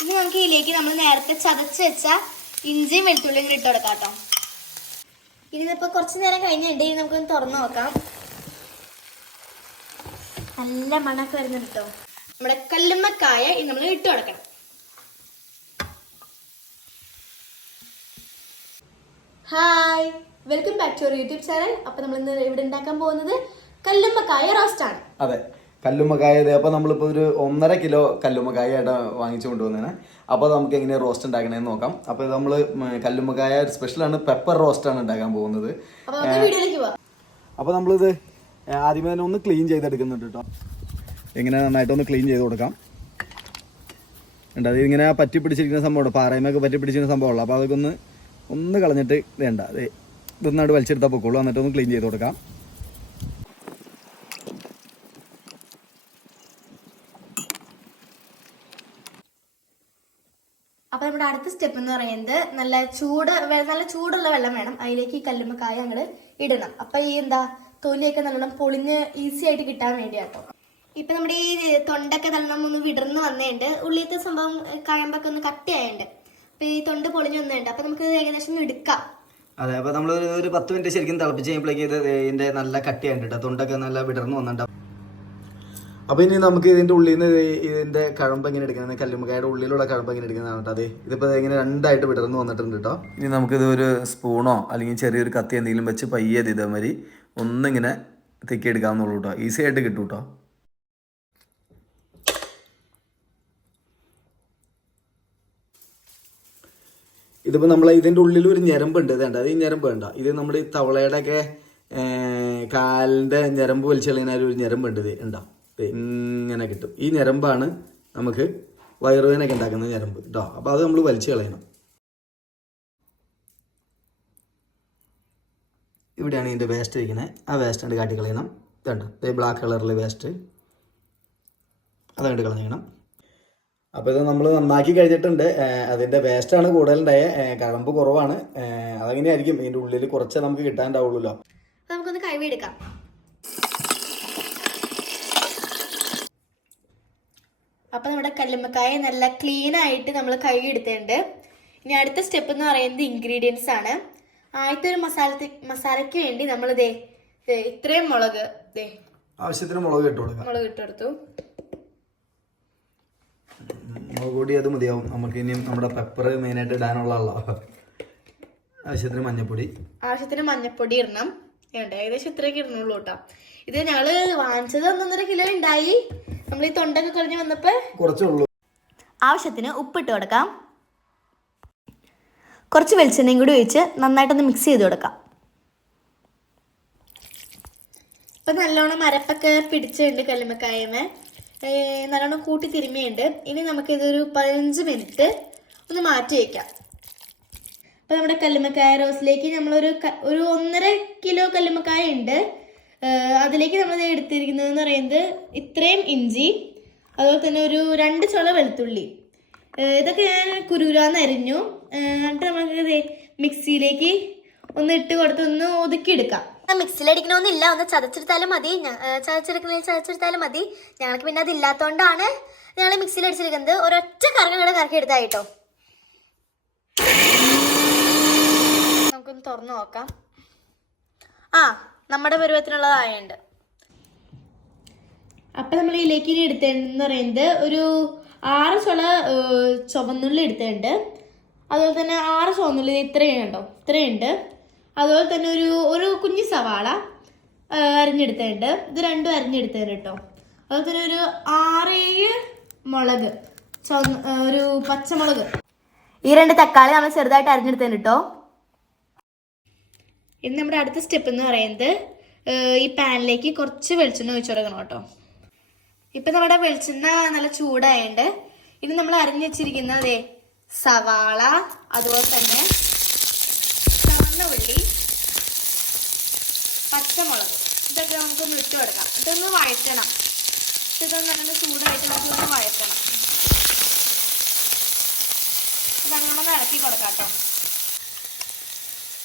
ഇനി നമുക്ക് ഇതിലേക്ക് നമ്മൾ നേരത്തെ ചതച്ച് വെച്ച ഇഞ്ചിയും വെളുത്തുള്ളിയും ഇട്ട് കൊടുക്കാം കേട്ടോ ഇതിപ്പോൾ കുറച്ച് നേരം കഴിഞ്ഞിട്ട് ഇനി നമുക്കൊന്ന് തുറന്നു നോക്കാം. നല്ല മണക്ക് വരുന്നുണ്ട് കേട്ടോ നമ്മുടെ കല്ലുമ്മക്കായ നമ്മൾ ഇട്ട് കൊടുക്കണം. Hi. Welcome back to YouTube channel. അപ്പൊ നമ്മൾ ഇന്ന് ഇവിടെ ഉണ്ടാക്കാൻ പോകുന്നത് കല്ലുമ്മക്കായ റോസ്റ്റ് ആണ് അതെ. കല്ലുമ്മക്കായ ഇത് അപ്പോൾ നമ്മളിപ്പോൾ ഒരു ഒന്നര കിലോ കല്ലുമ്മക്കായ ആയിട്ട് വാങ്ങിച്ചു കൊണ്ടുവന്നതാണ് അപ്പോൾ നമുക്ക് എങ്ങനെ റോസ്റ്റ് ഉണ്ടാക്കണേന്ന് നോക്കാം. അപ്പോൾ നമ്മൾ കല്ലുമ്മക്കായ ഒരു സ്പെഷ്യലാണ് പെപ്പർ റോസ്റ്റ് ആണ് ഉണ്ടാക്കാൻ പോകുന്നത്. അപ്പോൾ നമ്മളിത് ആദ്യമേ തന്നെ ഒന്ന് ക്ലീൻ ചെയ്തെടുക്കുന്നുണ്ട് കേട്ടോ ഇങ്ങനെ നന്നായിട്ടൊന്ന് ക്ലീൻ ചെയ്ത് കൊടുക്കാം. ഉണ്ട് അത് ഇങ്ങനെ പറ്റി പിടിച്ചിരിക്കുന്ന സംഭവമാണ് പാറയമൊക്കെ പറ്റി പിടിച്ചിരിക്കുന്ന സംഭവമുള്ളൂ അപ്പോൾ അതൊക്കെ ഒന്ന് ഒന്ന് കളഞ്ഞിട്ട് വേണ്ട. അതെ ഇതൊന്നായിട്ട് വലിച്ചെടുത്താൽ പൊക്കോളൂ. എന്നിട്ട് ഒന്ന് ക്ലീൻ ചെയ്ത് കൊടുക്കാം അപ്പൊ നമ്മുടെ അടുത്ത സ്റ്റെപ്പ് എന്ന് പറയുന്നത് നല്ല ചൂട് നല്ല ചൂടുള്ള വെള്ളം വേണം. അതിലേക്ക് ഈ കല്ലുമ്മക്കായ ഞങ്ങൾ ഇടണം. അപ്പൊ ഈ എന്താ തൊലിയൊക്കെ നല്ലോണം പൊളിഞ്ഞ് ഈസി ആയിട്ട് കിട്ടാൻ വേണ്ടിയാട്ടോ. ഇപ്പൊ നമ്മുടെ ഈ തൊണ്ടൊക്കെ നല്ലോണം ഒന്ന് വിടർന്ന് വന്നേണ്ട്. ഉള്ളിലത്തെ സംഭവം കഴമ്പൊക്കെ ഒന്ന് കട്ടിയായുണ്ട് അപ്പൊ ഈ തൊണ്ട് പൊളിഞ്ഞ് വന്നേണ്ട. അപ്പൊ നമുക്ക് ഏകദേശം എടുക്കാം. അതെ അപ്പൊ നമ്മൾ ഒരു പത്ത് മിനിറ്റ് ശരിക്കും തിളപ്പിച്ച് കഴിയുമ്പോഴേക്ക് ഇത് ഇതിന്റെ നല്ല കട്ടിയായിട്ടുണ്ട് കേട്ടോ തൊണ്ടൊക്കെ നല്ല വിടർന്ന് വന്നിട്ടുണ്ടാവും അപ്പോൾ ഇനി നമുക്ക് ഇതിന്റെ ഉള്ളിൽ നിന്ന് ഇതിന്റെ കഴമ്പ് എങ്ങനെ എടുക്കുന്നത് കല്ലുമ്മക്കായുടെ ഉള്ളിലുള്ള കഴമ്പ് എങ്ങനെ എടുക്കുന്നതാണ് കേട്ടോ അതെ ഇതിപ്പോൾ ഇങ്ങനെ രണ്ടായിട്ട് വിടർന്ന് വന്നിട്ടുണ്ട് കേട്ടോ ഇനി നമുക്കിത് ഒരു സ്പൂണോ അല്ലെങ്കിൽ ചെറിയൊരു കത്തി എന്തെങ്കിലും വെച്ച് പയ്യെ ഇത് ഇതേമാതിരി ഒന്നിങ്ങനെ തെക്കി എടുക്കാമെന്നുള്ളൂ കേട്ടോ ഈസി ആയിട്ട് കിട്ടും കേട്ടോ ഇതിപ്പോൾ നമ്മൾ ഇതിന്റെ ഉള്ളിൽ ഒരു ഞരമ്പുണ്ട് ഇതേണ്ട അത് ഈ ഞരമ്പ് വേണ്ട ഇത് നമ്മുടെ ഈ തവളയുടെ ഒക്കെ കാലിന്റെ ഞരമ്പ് വലിച്ചു കളയുന്ന ഒരു ഞരമ്പുണ്ട് ഇത്. ഉണ്ടോ ദേ ഇങ്ങനെ കിട്ടും. ഈ ഞരമ്പാണ് നമുക്ക് വയറുവേനൊക്കെ ഉണ്ടാക്കുന്ന ഞരമ്പ് കേട്ടോ അപ്പോൾ അത് നമ്മൾ വലിച്ചു കളയണം. ഇവിടെയാണ് ഇതിന്റെ വേസ്റ്റ് ഇരിക്കുന്നത് ആ വേസ്റ്റ് കണ്ട് കാട്ടി കളയണം. ഇതുണ്ട്? ഇത് ബ്ലാക്ക് കളറിലെ വേസ്റ്റ് അതങ്ങോട്ട് കളയണം അപ്പോൾ ഇത് നമ്മൾ നന്നാക്കി കഴിഞ്ഞിട്ടുണ്ട്. അതിന്റെ വേസ്റ്റാണ് കൂടുതലുണ്ടായ. കഴമ്പ് കുറവാണ്. അതങ്ങനെയായിരിക്കും? ഇതിന്റെ ഉള്ളിൽ കുറച്ചേ നമുക്ക് കിട്ടാൻ ഉണ്ടാവുള്ളൂല്ലോ നമുക്കൊന്ന് കഴുകി എടുക്കാം അപ്പൊ നമ്മുടെ കല്ലുമ്മക്കായ നല്ല ക്ലീൻ ആയിട്ട് നമ്മൾ കഴുകി എടുത്തിട്ടുണ്ട്. ഇനി അടുത്ത സ്റ്റെപ്പ് എന്ന് പറയുന്നത് ഇൻഗ്രീഡിയൻസ് ആണ്. ആദ്യത്തെ ഒരു മസാല മസാലയ്ക്ക് വേണ്ടി നമ്മൾ ദേ ഇത്രയും മുളക് ദേ ആവശ്യത്തിന് മുളക് ഇട്ട് കൊടുക്കാം. മുളക് ഇട്ടെടുത്തു മുളക് പൊടി അത് മതിയാവും. നമുക്ക് ഇനിയും നമ്മുടെ പെപ്പർ മെയിൻ ആയിട്ട് ഇടാനുള്ള ആവശ്യത്തിന് മഞ്ഞപ്പൊടി. ആവശ്യത്തിന് മഞ്ഞപ്പൊടി ഇടണം. ഏകദേശം ഇത്രയൊക്കെ ഇടണുള്ളൂ കേട്ടോ. ഇത് ഞങ്ങൾ വാങ്ങിച്ചത് ഒന്നൊന്നര കിലോ ഉണ്ടായി. നമ്മൾ ഈ തൊണ്ടൊക്കെ കളഞ്ഞ് വന്നപ്പോ കുറച്ചേ ഉള്ളൂ ആവശ്യത്തിന് ഉപ്പിട്ട് കൊടുക്കാം. കുറച്ച് വെളിച്ചെണ്ണയും കൂടി ഒഴിച്ച് നന്നായിട്ടൊന്ന് മിക്സ് ചെയ്ത് കൊടുക്കാം. ഇപ്പം നല്ലോണം മരപ്പൊക്കെ പിടിച്ചിട്ടുണ്ട് കല്ലുമ്മക്കായ്മ. നല്ലോണം കൂട്ടി തിരുമ്മിയുണ്ട് ഇനി നമുക്ക് നമുക്കിതൊരു പതിനഞ്ച് മിനിറ്റ് ഒന്ന് മാറ്റി വയ്ക്കാം അപ്പം നമ്മുടെ കല്ലുമ്മക്കായ റോസിലേക്ക് നമ്മളൊരു ഒരു ഒന്നര കിലോ കല്ലുമ്മക്കായ ഉണ്ട്. അതിലേക്ക് നമ്മൾ എടുത്തിരിക്കുന്നത് എന്ന് പറയുന്നത് ഇത്രയും ഇഞ്ചി അതുപോലെ തന്നെ ഒരു രണ്ട് ചുള വെളുത്തുള്ളി. ഇതൊക്കെ ഞാൻ കുരുരാന്ന് അരിഞ്ഞു. എന്നിട്ട് നമുക്ക് മിക്സിയിലേക്ക് ഒന്ന് ഇട്ട് കൊടുത്ത് ഒന്ന് ഒതുക്കിയെടുക്കാം. മിക്സിയിലടിക്കണമെന്നില്ല ഒന്ന് ചതച്ചെടുത്താലും മതി. ചതച്ചെടുക്കണമെങ്കിൽ ചതച്ചെടുത്താലും മതി. ഞങ്ങൾക്ക് പിന്നെ അതില്ലാത്തതുകൊണ്ടാണ് ഞങ്ങൾ മിക്സിയിൽ അടിച്ചെടുക്കുന്നത് ഒരൊറ്റ കറങ്ങ കൂടെ കറക്കി എടുത്തായിട്ടോ നമുക്കൊന്ന് തുറന്നു നോക്കാം. ആ നമ്മുടെ പരുവത്തിനുള്ളതായുണ്ട്. അപ്പം നമ്മൾ ഈ ഇനി എടുത്തതെന്ന് പറയുന്നത് ഒരു ആറ് ചുള ചുവന്നുള്ളി എടുത്തിട്ടുണ്ട് അതുപോലെ തന്നെ ആറ് ചുവന്നുള്ളി ഇത്രയും ഉണ്ടോ. ഇത്രയുണ്ട് അതുപോലെ തന്നെ ഒരു ഒരു കുഞ്ഞു സവാള അരിഞ്ഞെടുത്തിട്ടുണ്ട് ഇത് രണ്ടും അരിഞ്ഞെടുത്തതിന് കേട്ടോ. അതുപോലെ തന്നെ ഒരു ആറേഴ് മുളക് ഒരു പച്ചമുളക്. ഈ രണ്ട് തക്കാളി നമ്മൾ ചെറുതായിട്ട് അരിഞ്ഞെടുത്തതിന് കേട്ടോ. ഇനി നമ്മുടെ അടുത്ത സ്റ്റെപ്പ് എന്ന് പറയുന്നത് ഈ പാനിലേക്ക് കുറച്ച് വെളിച്ചെണ്ണ ഒഴിച്ചു കൊടുക്കണം കേട്ടോ. ഇപ്പം നമ്മുടെ വെളിച്ചെണ്ണ നല്ല ചൂടായുണ്ട് ഇനി നമ്മൾ അരിഞ്ഞു വെച്ചിരിക്കുന്നത് സവാള അതുപോലെ തന്നെ ചുവന്ന ഉള്ളി പച്ചമുളക്. ഇതൊക്കെ നമുക്കൊന്ന് ഇട്ട് കൊടുക്കാം. ഇതൊന്ന് വഴറ്റണം. ഇതൊന്ന് നല്ല ചൂടായിട്ട് നമുക്കൊന്ന് വഴറ്റണം. ഇതങ്ങനെ ഇളക്കി കൊടുക്കാം കേട്ടോ.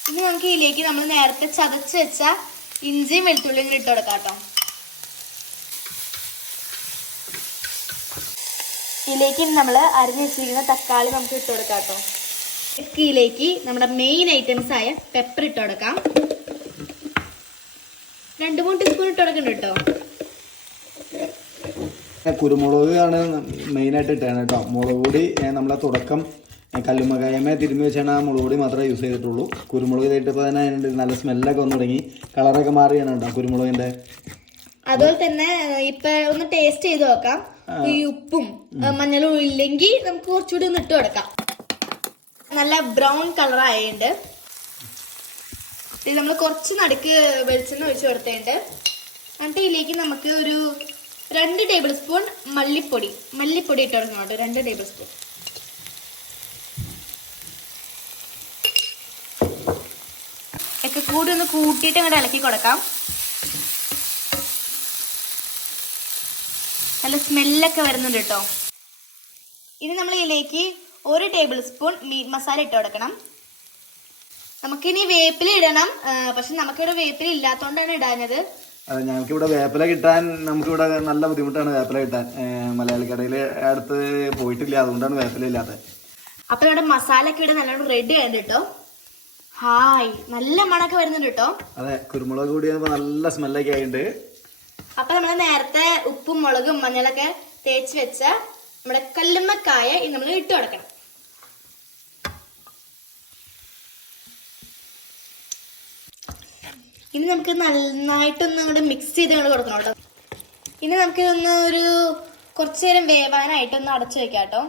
ഇനി നമുക്ക് ഇതിലേക്ക് നമ്മൾ നേരത്തെ ചതച്ച് വെച്ച ഇഞ്ചിയും വെളുത്തുള്ളിയും ഇട്ട് കൊടുക്കാം കേട്ടോ ഇതിലേക്ക് നമ്മൾ അരിഞ്ഞ് വെച്ചിരിക്കുന്ന തക്കാളി നമുക്ക് ഇട്ട് കൊടുക്കാം കേട്ടോ നമ്മുടെ മെയിൻ ഐറ്റംസ് ആയ പെപ്പർ ഇട്ട് കൊടുക്കാം. രണ്ട് മൂന്ന് ടീസ്പൂൺ ഇട്ട് കൊടുക്കുന്നുണ്ട് കേട്ടോ. കുരുമുളക് ആണ് മെയിനായിട്ട് ഇട്ടാണ് കേട്ടോ. മുളക് പൊടി നമ്മളെ തുടക്കം കല്ലുമ്മക്കായമേ തിരുമ്മി വെച്ചാണ് ആ മുളക് പൊടി മാത്രമേ യൂസ് ചെയ്തിട്ടുള്ളൂ. കുരുമുളക് ചെയ്തിട്ടപ്പോൾ തന്നെ അതിനുണ്ട്. നല്ല സ്മെല്ലൊക്കെ വന്നു തുടങ്ങി. കളറൊക്കെ മാറിയാണ് കേട്ടോ കുരുമുളകിന്റെ അതുപോലെ തന്നെ ഇപ്പൊ ഒന്ന് ടേസ്റ്റ് ചെയ്ത് നോക്കാം. ഈ ഉപ്പും മഞ്ഞളും ഇല്ലെങ്കിൽ നമുക്ക് കുറച്ചുകൂടി ഒന്ന് ഇട്ട് കൊടുക്കാം. നല്ല ബ്രൗൺ കളർ ആയതുണ്ട് നമ്മൾ കുറച്ച് നടുക്ക് വെളിച്ചെണ്ണ ഒഴിച്ചു കൊടുത്തേണ്ട്. എന്നിട്ട് ഇതിലേക്ക് നമുക്ക് ഒരു രണ്ട് ടേബിൾ സ്പൂൺ മല്ലിപ്പൊടി. മല്ലിപ്പൊടി ഇട്ട് കൊടുക്കണം കേട്ടോ. രണ്ട് ടേബിൾ സ്പൂൺ കൂടി ഒന്ന് കൂട്ടിയിട്ട് അങ്ങോട്ട് ഇളക്കി കൊടുക്കാം. നല്ല സ്മെല്ലൊക്കെ വരുന്നുണ്ട് കേട്ടോ ഇനി നമ്മൾ ഇതിലേക്ക് ഒരു ടേബിൾ സ്പൂൺ മീറ്റ് മസാല ഇട്ട് കൊടുക്കണം. നമുക്കിനി വേപ്പില ഇടണം. പക്ഷെ നമുക്കിവിടെ വേപ്പില ഇല്ലാത്തതുകൊണ്ടാണ് ഇടാഞ്ഞത്. ഞങ്ങൾക്ക് ഇവിടെ വേപ്പില കിട്ടാൻ നമുക്ക് ഇവിടെ നല്ല ബുദ്ധിമുട്ടാണ് വേപ്പില കിട്ടാൻ. മലയാളി മലയാളിക്കടയിൽ അടുത്ത് പോയിട്ടില്ല അതുകൊണ്ടാണ് വേപ്പില ഇല്ലാത്തത്. അപ്പൊ നമ്മുടെ മസാല ഒക്കെ ഇവിടെ നല്ലോണം റെഡി ആയിട്ട് കേട്ടോ ഹായ്. നല്ല മണൊക്കെ വരുന്നുണ്ട് കേട്ടോ. അതെ കുരുമുളക് കൂടി നല്ല സ്മെല്ലൊക്കെ ആയിട്ടുണ്ട്. അപ്പൊ നമ്മൾ നേരത്തെ ഉപ്പും മുളകും മഞ്ഞളൊക്കെ തേച്ച് വെച്ച നമ്മുടെ കല്ലുമ്മക്കായ ഇത് നമ്മൾ ഇട്ട് കൊടുക്കണം. ഇനി നമുക്ക് നന്നായിട്ടൊന്ന് അങ്ങോട്ട് മിക്സ് ചെയ്ത് നമ്മൾ കൊടുക്കണം കേട്ടോ. ഇനി നമുക്ക് ഒന്ന് ഒരു കുറച്ചു നേരം വേവാനായിട്ടൊന്ന് അടച്ചു വെക്കാം കേട്ടോ.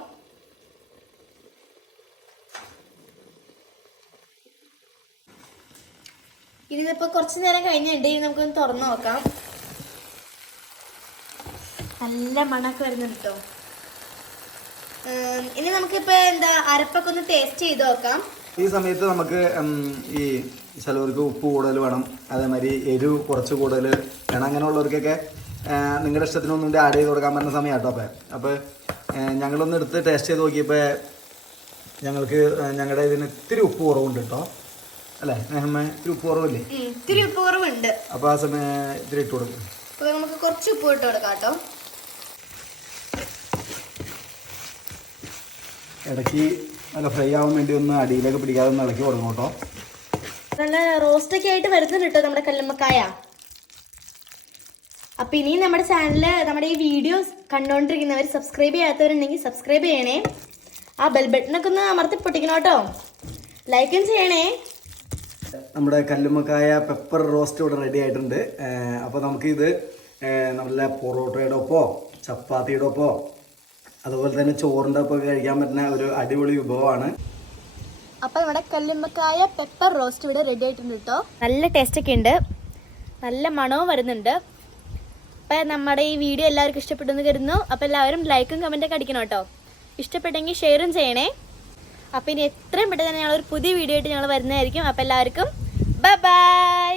ഇതിപ്പോ കുറച്ച് നേരം കഴിഞ്ഞിട്ട് ഇനി നമുക്കൊന്ന് തുറന്നു നോക്കാം. നല്ല മണമൊക്കെ വരുന്നുണ്ട് ഇനി നമുക്കിപ്പോ എന്താ അരപ്പൊക്കെ ഒന്ന് ടേസ്റ്റ് ചെയ്ത് നോക്കാം. ഈ സമയത്ത് നമുക്ക് ഈ ചിലവർക്ക് ഉപ്പ് കൂടുതൽ വേണം. അതേമാതിരി എരിവ് കുറച്ച് കൂടുതൽ വേണം. അങ്ങനെയുള്ളവർക്കൊക്കെ നിങ്ങളുടെ ഇഷ്ടത്തിനൊന്നും ആഡ് ചെയ്ത് കൊടുക്കാൻ പറ്റുന്ന സമയം കേട്ടോ അപ്പം അപ്പോൾ ഞങ്ങളൊന്ന് എടുത്ത് ടേസ്റ്റ് ചെയ്ത് നോക്കിയപ്പോൾ ഞങ്ങൾക്ക് ഞങ്ങളുടെ ഇതിന് ഇത്തിരി ഉപ്പ് കുറവുണ്ട് കേട്ടോ അല്ലേ? നേഹമ്മ ഇത്തിരി ഉപ്പ് കുറവില്ലേ? ഇത്തിരി ഉപ്പ് കുറവുണ്ട്. അപ്പോൾ ആ സമയം ഇത്തിരി ഇട്ട് കൊടുക്കും. അപ്പൊ നമുക്ക് കുറച്ച് ഉപ്പ് ഇട്ട് കൊടുക്കാം കേട്ടോ. ഇടയ്ക്ക് നല്ല ഫ്രൈ ആവാൻ വേണ്ടി ഒന്ന് അടിയിലേക്ക് പിടിക്കാതെ ഒന്ന് ഇളക്കി കൊടുക്കും കേട്ടോ. നല്ല റോസ്റ്റൊക്കെ ആയിട്ട് വരുന്നുണ്ട് കേട്ടോ നമ്മുടെ കല്ലുമ്മക്കായ. അപ്പൊ ഇനി നമ്മുടെ ചാനൽ നമ്മുടെ ഈ വീഡിയോസ് കണ്ടുകൊണ്ടിരിക്കുന്നവർ സബ്സ്ക്രൈബ് ചെയ്യാത്തവരുണ്ടെങ്കിൽ സബ്സ്ക്രൈബ് ചെയ്യണേ. ആ ബെൽ ബട്ടണൊക്കെ ഒന്ന് അമർത്തി പൊട്ടിക്കണം കേട്ടോ. ലൈക്കും ചെയ്യണേ. നമ്മുടെ കല്ലുമ്മക്കായ പെപ്പർ റോസ്റ്റ് ഇവിടെ റെഡി ആയിട്ടുണ്ട്. അപ്പോൾ നമുക്കിത് നല്ല പൊറോട്ടയുടെ ഒപ്പോ ചപ്പാത്തിയുടെ ഒപ്പോ അതുപോലെ തന്നെ ചോറിന്റെ ഒപ്പം കഴിക്കാൻ പറ്റുന്ന ഒരു അടിപൊളി വിഭവമാണ്. അപ്പോൾ ഇവിടെ കല്ലുമ്മക്കായ പെപ്പർ റോസ്റ്റ് ഇവിടെ റെഡി ആയിട്ടുണ്ട് കേട്ടോ നല്ല ടേസ്റ്റ് ഒക്കെ ഉണ്ട്. നല്ല മണവും വരുന്നുണ്ട്. അപ്പോൾ നമ്മുടെ ഈ വീഡിയോ എല്ലാവർക്കും ഇഷ്ടപ്പെട്ടെന്ന് കരുതുന്നു. അപ്പോൾ എല്ലാവരും ലൈക്കും കമന്റൊക്കെ അടിക്കണം കേട്ടോ ഇഷ്ടപ്പെട്ടെങ്കിൽ ഷെയറും ചെയ്യണേ. അപ്പൊ ഇനി എത്രയും പെട്ടെന്ന് തന്നെ ഞങ്ങൾ ഒരു പുതിയ വീഡിയോ ആയിട്ട് ഞങ്ങൾ വരുന്നതായിരിക്കും. അപ്പൊ എല്ലാവർക്കും ബൈ